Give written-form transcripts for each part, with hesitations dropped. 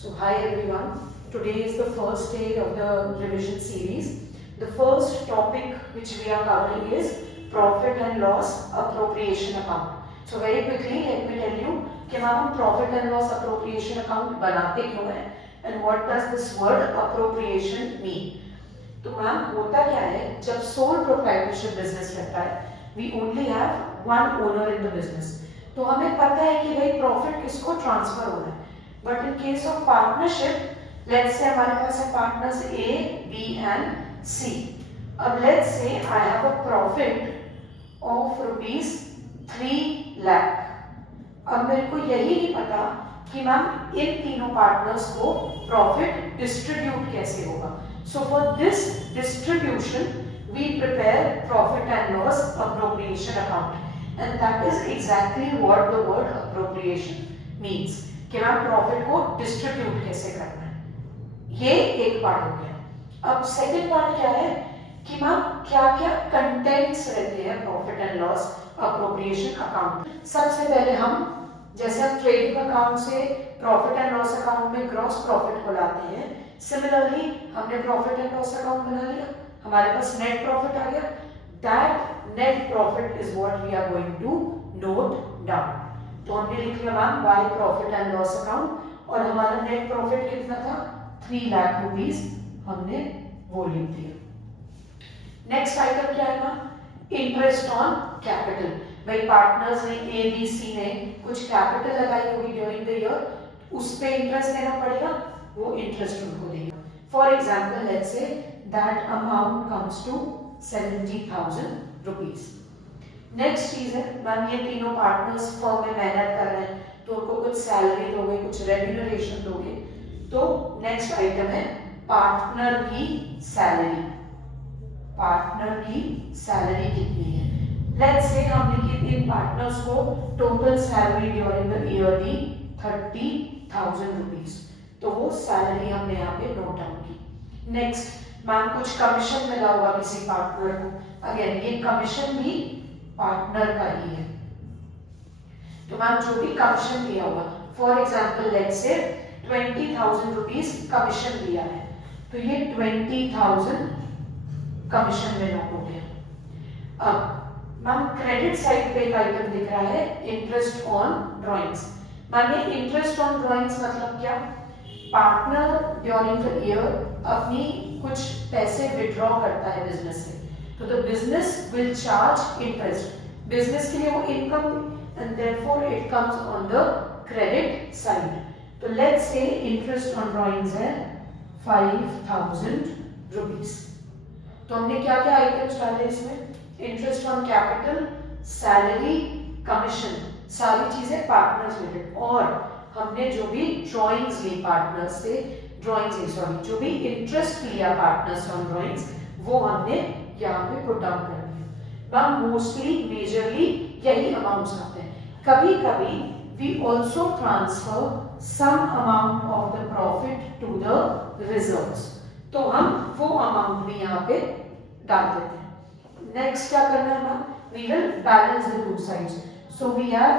So hi everyone, today is the first day of the revision series. The first topic which we are covering is profit and loss appropriation account. So very quickly let me tell you कि ma'am हम profit and loss appropriation account बनाते क्यों हैं and what does this word appropriation mean. तो ma'am होता क्या है, जब sole proprietorship business रहता है, we only have one owner in the business. तो हमें पता है कि भाई प्रॉफिट किसको ट्रांसफर होना है. But in case of partnership, let's say हमारे पास है पार्टनर्स ए, बी एंड सी. अब let's say I have a profit of ₹3 lakh. अब मेरे को यही नहीं पता कि मैम इन तीनों पार्टनर्स को प्रॉफिट डिस्ट्रीब्यूट कैसे होगा. So for this distribution we prepare profit and loss appropriation account. And that is exactly what the word appropriation means. कि मैम प्रॉफिट को डिस्ट्रीब्यूट कैसे करना है. ये एक पार्ट हो गया. अब सेकंड पार्ट क्या है कि मैम क्या क्या कंटेंट्स रहते हैं profit and loss appropriation account. सबसे पहले हम जैसे हम ट्रेडिंग अकाउंट से प्रॉफिट एंड लॉस अकाउंट में ग्रॉस प्रॉफिट को लाते हैं, सिमिलरली हमने प्रॉफिट एंड लॉस अकाउंट बना लिया, हमारे पास नेट प्रॉफिट आ गया. That net profit is what we are going to note down. तो हमने लिख लिया ma'am by profit and loss account और हमारा नेट प्रॉफिट कितना था, ₹3 लाख हमने वो लिख दिया. नेक्स्ट आइटम क्या है मैम, इंटरेस्ट ऑन कैपिटल. भाई पार्टनर्स ने ए बी सी ने कुछ कैपिटल लगाई होगी ड्यूरिंग द ईयर, उस पे इंटरेस्ट देना पड़ेगा, वो इंटरेस्ट उनको देंगे. For example let's say that amount comes to ₹70,000. Next चीज है मैम ये तीनों पार्टनर्स फर्म में मेहनत कर रहे हैं तो उनको कुछ सैलरी दोगे, कुछ रेम्यूनरेशन दोगे. तो नेक्स्ट आइटम है पार्टनर की सैलरी. पार्टनर की सैलरी कितनी है. लेट्स से हमने कि इन पार्टनर्स को total salary during the year दी ₹30,000. तो वो सैलरी हमने यहाँ पे नोट डाउन की. नेक्स्ट मैम कुछ कमीशन मिला होगा किसी पार्टनर को, अगेन ये कमीशन भी पार्टनर का ही है. तो मैम जो भी कमीशन दिया होगा, for example let's say ₹20,000 commission दिया है, तो ये 20,000 कमीशन में नोट हो गया. अब मैम क्रेडिट साइड पे एक आइटम दिख रहा है इंटरेस्ट ऑन ड्रॉइंग्स. मैम ये इंटरेस्ट ऑन ड्रॉइंग्स मतलब क्या, पार्टनर ड्यूरिंग द ईयर अपनी कुछ पैसे विड्रॉ करता है बिजनेस से, तो the business will charge interest. Business के लिए वो income and therefore it comes on the credit side. तो let's say interest on drawings है ₹5,000. तो हमने क्या क्या आइटम्स डाले इसमें, interest on capital, salary, commission, सारी चीजें पार्टनर्स रिलेटेड. और हमने जो भी ड्रॉइंग्स ली पार्टनर्स से, जो भी इंटरेस्ट लिया पार्टनर्स ऑन ड्रॉइंग्स, वो हमने यहाँ पे पुट डाउन कर दिया. मोस्टली मेजरली यही अमाउंट्स आते हैं. कभी कभी we also transfer some amount of the profit to the reserves, तो हम वो अमाउंट भी यहाँ पे डाल देते हैं. नेक्स्ट क्या करना है ma'am, we will balance the two sides. So we have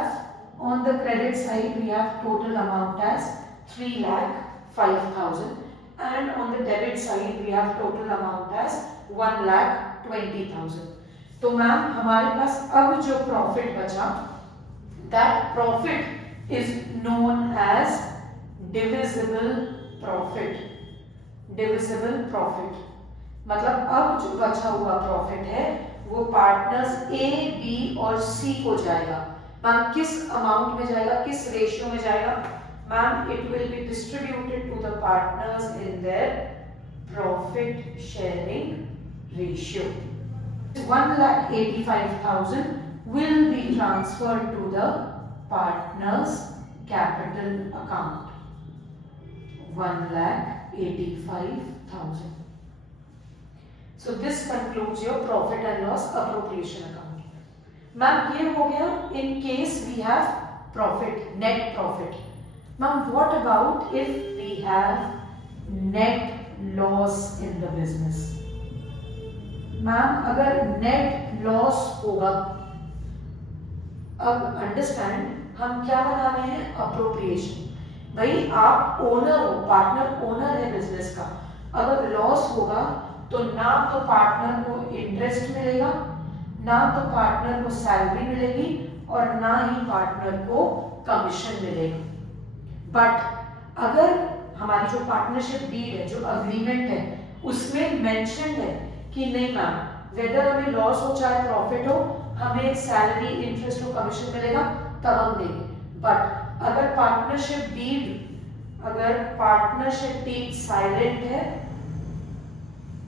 on the credit side we have total amount as 3,05,000 and on the debit side we have total amount as 1,20,000. तो मैम हमारे पास अब जो profit बचा, that profit is known as divisible profit. divisible profit मतलब अब जो बचा हुआ प्रॉफिट है वो पार्टनर्स ए, बी और सी को जाएगा. मैम किस अमाउंट में जाएगा, किस रेशियो में जाएगा, ma'am it will be distributed to the partners in their profit sharing ratio. 1,85,000 will be transferred to the partners capital account. 1,85,000. So this concludes your profit and loss appropriation account. Ma'am ये हो गया in case we have profit, net profit. Ma'am what about if we have net loss in the business. Ma'am अगर net loss होगा, अब understand हम क्या बना रहे हैं, अप्रोप्रिएशन. भाई आप ओनर हो, पार्टनर ओनर है बिजनेस का, अगर लॉस होगा तो ना तो पार्टनर को इंटरेस्ट मिलेगा, ना तो पार्टनर को सैलरी मिलेगी और ना ही पार्टनर को कमीशन मिलेगा। बट अगर हमारी जो पार्टनरशिप डीड है, जो अग्रीमेंट है, उसमें मेंशन है कि नहीं मैम, वेदर हमें लॉस हो चाहे प्रॉफिट हो, हमें सैलरी, इंटरेस्ट और कमीशन मिलेगा, तब हम देंगे। बट अगर पार्टनरशिप डीड साइलेंट है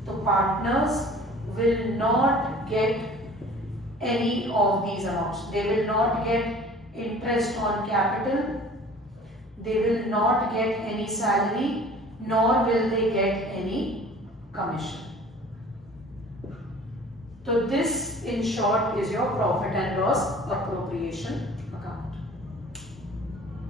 तो partners will not gate any of these amounts. They will not get interest on capital, they will not get any salary, nor will they get any commission. So this in short is your profit and loss appropriation